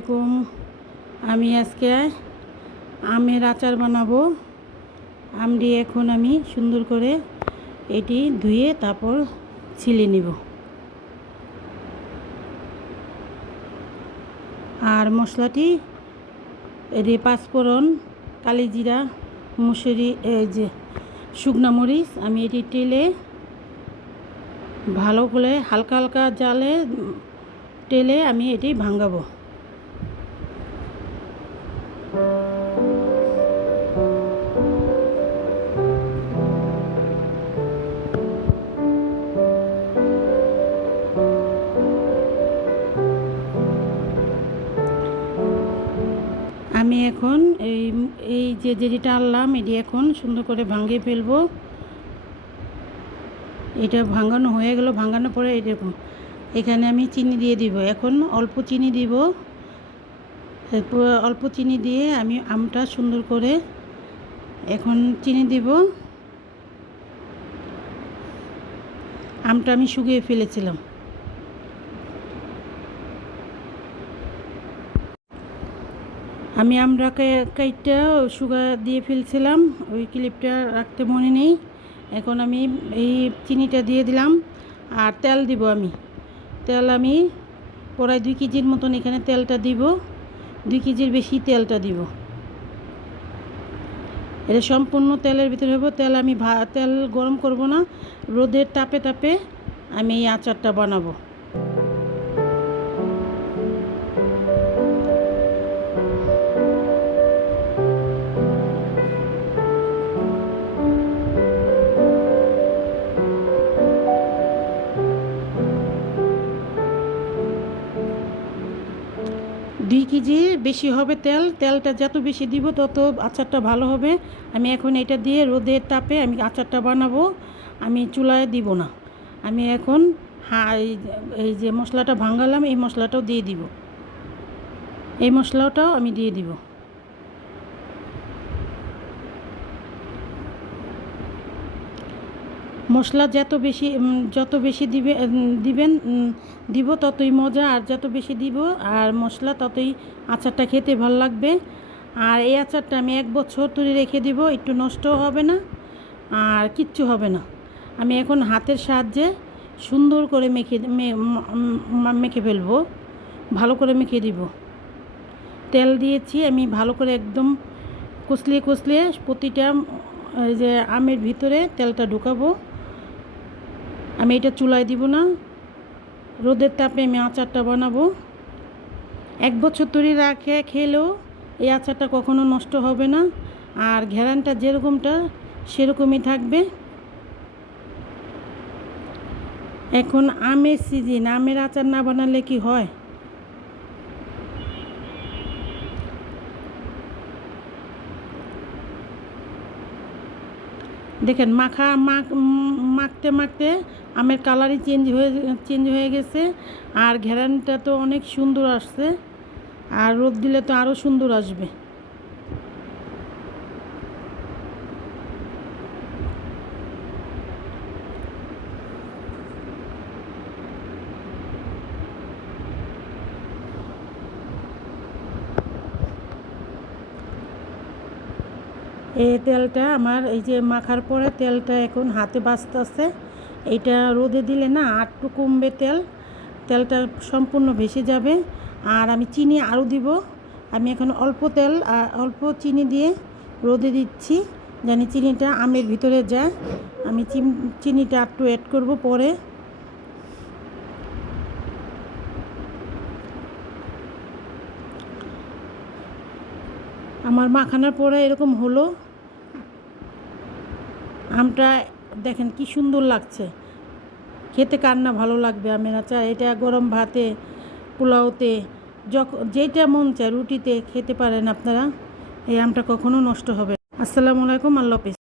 আলাইকুম। আমি আজকে আমের আচার বানাবো। আমটি এখন আমি সুন্দর করে এটি ধুয়ে তারপর ছিলে নিব। আর মশলাটি এটি পাঁচফোড়ন, কালিজিরা, মুসুরি, এই যে শুকনা মরিচ, আমি এটি তেলে ভালো করে হালকা হালকা জালে তেলে আমি এটি ভাঙাবো। আমি এখন এই যে যেটা আনলাম এটি এখন সুন্দর করে ভাঙিয়ে ফেলবো। এটা ভাঙানো হয়ে গেল। ভাঙানোর পরে এরকম এখানে আমি চিনি দিয়ে দিব। এখন অল্প চিনি দিব। এরপর অল্প চিনি দিয়ে আমি আমটা সুন্দর করে এখন চিনি দিব। আমটা আমি শুকিয়ে ফেলেছিলাম। আমি আমরা কাইটটা শুকা দিয়ে ফেলছিলাম, ওই ক্লিপটা রাখতে মনে নেই। এখন আমি এই চিনিটা দিয়ে দিলাম আর তেল দিব। তেল আমি প্রায় 2 কেজির মতন এখানে তেলটা দিব। 2 কেজির বেশি তেলটা দিব। এটা সম্পূর্ণ তেলের ভিতরে হবে। তেল গরম করব না, রোদের তাপে তাপে আমি এই আচারটা বানাবো। দুই কেজির বেশি হবে তেলটা যত বেশি দিব তত আচারটা ভালো হবে। আমি এখন এটা দিয়ে রোদের তাপে আমি আচারটা বানাবো। আমি চুলায় দিব না। আমি এখন এই যে মশলাটা ভাঙালাম এই মশলাটাও দিয়ে দিব। এই মশলাটাও আমি দিয়ে দিব। মশলা যত বেশি দিব ততই মজা, আর যত বেশি দিব আর মশলা ততই আচারটা খেতে ভালো লাগবে। আর এই আচারটা আমি 1 বছর ধরে রেখে দিব, একটু নষ্টও হবে না আর কিচ্ছু হবে না। আমি এখন হাতের সাহায্যে সুন্দর করে মেখে ফেলবো। ভালো করে মেখে দিব। তেল দিয়েছি আমি ভালো করে একদম কষলিয়ে প্রতিটা এই যে আমের ভিতরে তেলটা ঢুকাবো। আমি এটা চুলায় দিব না, রোদের তাপে আমি আচারটা বানাবো। 1 বছর ধরে খেলেও এই আচারটা কখনো নষ্ট হবে না, আর ঘ্রাণটা যেরকমটা সেরকমই থাকবে। এখন আমের সিজন, আমের আচার না বানালে কি হয়? দেখেন মাখতে মাখতে আমের কালারই চেঞ্জ হয়ে গেছে, আর ঘ্রাণটা তো অনেক সুন্দর আসছে, আর রোদ দিলে তো আরও সুন্দর আসবে। এই তেলটা আমার এই যে মাখার পরে তেলটা এখন হাতে বাজতেছে। এইটা রোদে দিলে না আরটু কমবে, তেলটা সম্পূর্ণ ভেসে যাবে। আর আমি চিনি আরও দিব। আমি এখন অল্প চিনি দিয়ে রোদে দিচ্ছি, জানি চিনিটা আমের ভিতরে যায়। আমি চিনিটা একটু অ্যাড করব পরে। আমার মাখানোর পরে এরকম হলো। আমটা দেখেন কি সুন্দর লাগছে, খেতে কার না ভালো লাগবে আমের আচার। এটা গরম ভাতে, পোলাওতে, যেটা মন চায় রুটিতে খেতে পারেন আপনারা। এই আমটা কখনো নষ্ট হবে না। আসসালামু আলাইকুম, আল্লাহ হাফেজ।